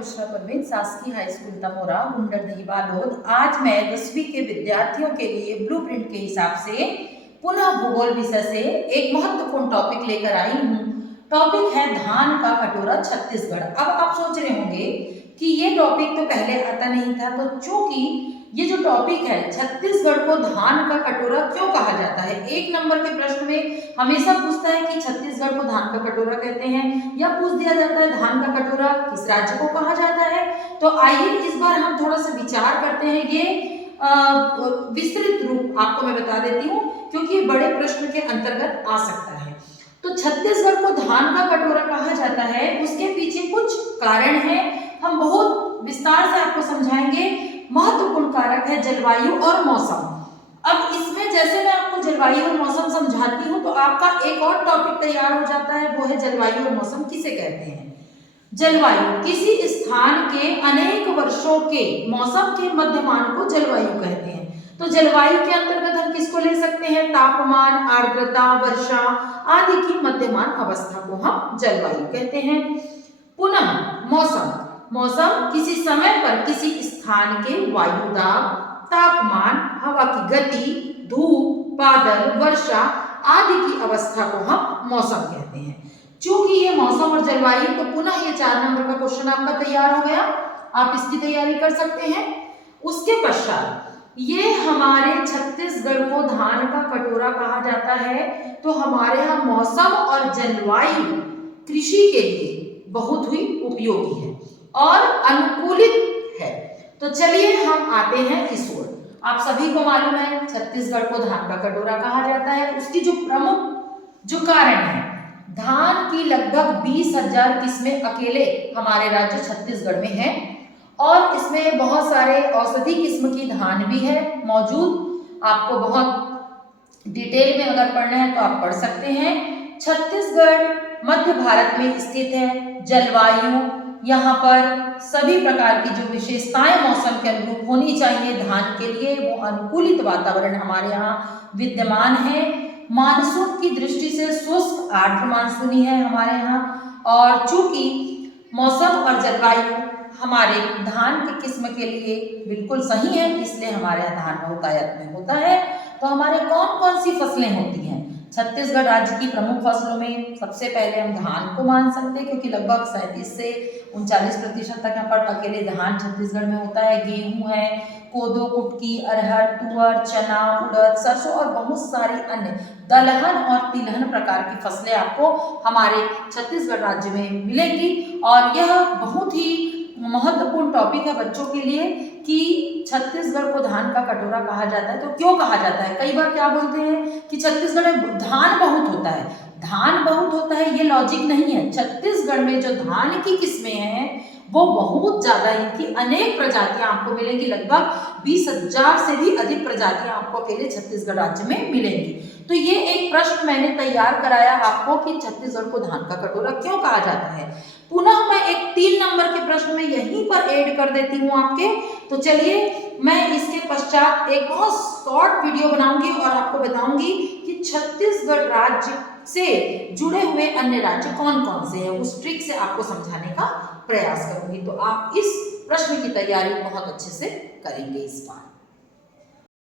खुशरा परवीन, शासकीय high school Tamora, Gunderdehi Balod. आज मैं 10वीं के विद्यार्थियों के लिए ब्लूप्रिंट के हिसाब से पुनः भूगोल विषय से एक महत्वपूर्ण टॉपिक लेकर आई हूँ। टॉपिक है धान का कटोरा छत्तीसगढ़। अब आप सोच रहे होंगे कि ये टॉपिक तो पहले आता नहीं था, तो चूंकि ये जो टॉपिक है छत्तीसगढ़ को धान का कटोरा क्यों कहा जाता है, एक नंबर के प्रश्न में हमेशा पूछता है कि छत्तीसगढ़ को धान का कटोरा कहते हैं, या पूछ दिया जाता है धान का कटोरा किस राज्य को कहा जाता है। तो आइए इस बार हम थोड़ा सा विचार करते हैं। ये विस्तृत रूप आपको मैं बता देती हूँ क्योंकि ये बड़े प्रश्न के अंतर्गत आ सकता है। तो छत्तीसगढ़ को धान का कटोरा कहा जाता है, उसके पीछे कुछ कारण है, हम बहुत विस्तार से आपको समझाएंगे। महत्वपूर्ण कारक है जलवायु और मौसम। अब इसमें जैसे मैं आपको जलवायु और मौसम समझाती हूँ तो आपका एक और टॉपिक तैयार हो जाता है, वो है जलवायु और मौसम किसे कहते हैं। जलवायु किसी स्थान के अनेक वर्षों के मौसम के मध्यमान को जलवायु कहते हैं। तो जलवायु के अंतर्गत हम किसको ले सकते हैं, तापमान, आर्द्रता, वर्षा आदि की मध्यमान अवस्था को हम जलवायु कहते हैं। पुनः मौसम, मौसम किसी समय पर किसी स्थान के वायु दाब, तापमान, हवा की गति, धूप, बादल, वर्षा आदि की अवस्था को हम मौसम कहते हैं। चूंकि ये मौसम और जलवायु, तो पुनः ये 4 नंबर का क्वेश्चन आपका तैयार हो गया, आप इसकी तैयारी कर सकते हैं। उसके पश्चात ये हमारे छत्तीसगढ़ को धान का कटोरा कहा जाता है, तो हमारे यहाँ मौसम और जलवायु कृषि के लिए बहुत ही उपयोगी है और अनुकूलित है। तो चलिए हम आते हैं इस ओर। आप सभी को मालूम है छत्तीसगढ़ को धान का कटोरा कहा जाता है। उसकी जो प्रमुख जो कारण है, धान की लगभग 20,000 किस्में अकेले हमारे राज्य छत्तीसगढ़ में हैं और इसमें बहुत सारे औषधि किस्म की धान भी है मौजूद। आपको बहुत डिटेल में अगर पढ़ना है तो आप पढ़ सकते हैं। छत्तीसगढ़ मध्य भारत में स्थित है। जलवायु यहाँ पर सभी प्रकार की जो विशेषताएं मौसम के अनुरूप होनी चाहिए धान के लिए, वो अनुकूलित वातावरण हमारे यहाँ विद्यमान है। मानसून की दृष्टि से शुष्क आर्द्र मानसूनी है हमारे यहाँ, और चूंकि मौसम और जलवायु हमारे धान की किस्म के लिए बिल्कुल सही है, इसलिए हमारे यहाँ धान बहुतायत में होता है। तो हमारे कौन कौन सी फसलें होती हैं छत्तीसगढ़ राज्य की प्रमुख फसलों में? सबसे पहले हम धान को मान सकते हैं क्योंकि लगभग 37 से 39% तक यहाँ पर अकेले धान छत्तीसगढ़ में होता है। गेहूं है, कोदो, कुटकी, अरहर, तुअर, चना, उड़द, सरसों और बहुत सारी अन्य दलहन और तिलहन प्रकार की फसलें आपको हमारे छत्तीसगढ़ राज्य में मिलेंगी। और यह बहुत ही महत्वपूर्ण टॉपिक है बच्चों के लिए कि छत्तीसगढ़ को धान का कटोरा कहा जाता है। तो क्यों कहा जाता है? कई बार क्या बोलते हैं कि छत्तीसगढ़ में धान बहुत होता है। धान बहुत होता है ये लॉजिक नहीं है। छत्तीसगढ़ में जो धान की किस्में हैं वो बहुत ज्यादा, इनकी अनेक प्रजातियां आपको मिलेंगी। लगभग 20,000 से भी अधिक प्रजातियां आपको अकेले छत्तीसगढ़ राज्य में मिलेंगी। तो ये एक प्रश्न मैंने तैयार कराया आपको कि छत्तीसगढ़ को धान का कटोरा क्यों कहा जाता है। पुनः मैं एक 3 नंबर के प्रश्न में यहीं पर ऐड कर देती हूँ आपके। तो चलिए मैं इसके पश्चात एक बहुत शॉर्ट वीडियो बनाऊंगी और आपको बताऊंगी कि छत्तीसगढ़ राज्य से जुड़े हुए अन्य राज्य कौन कौन से हैं, उस ट्रिक से आपको समझाने का प्रयास करूंगी। तो आप इस प्रश्न की तैयारी बहुत अच्छे से करेंगे इस बार।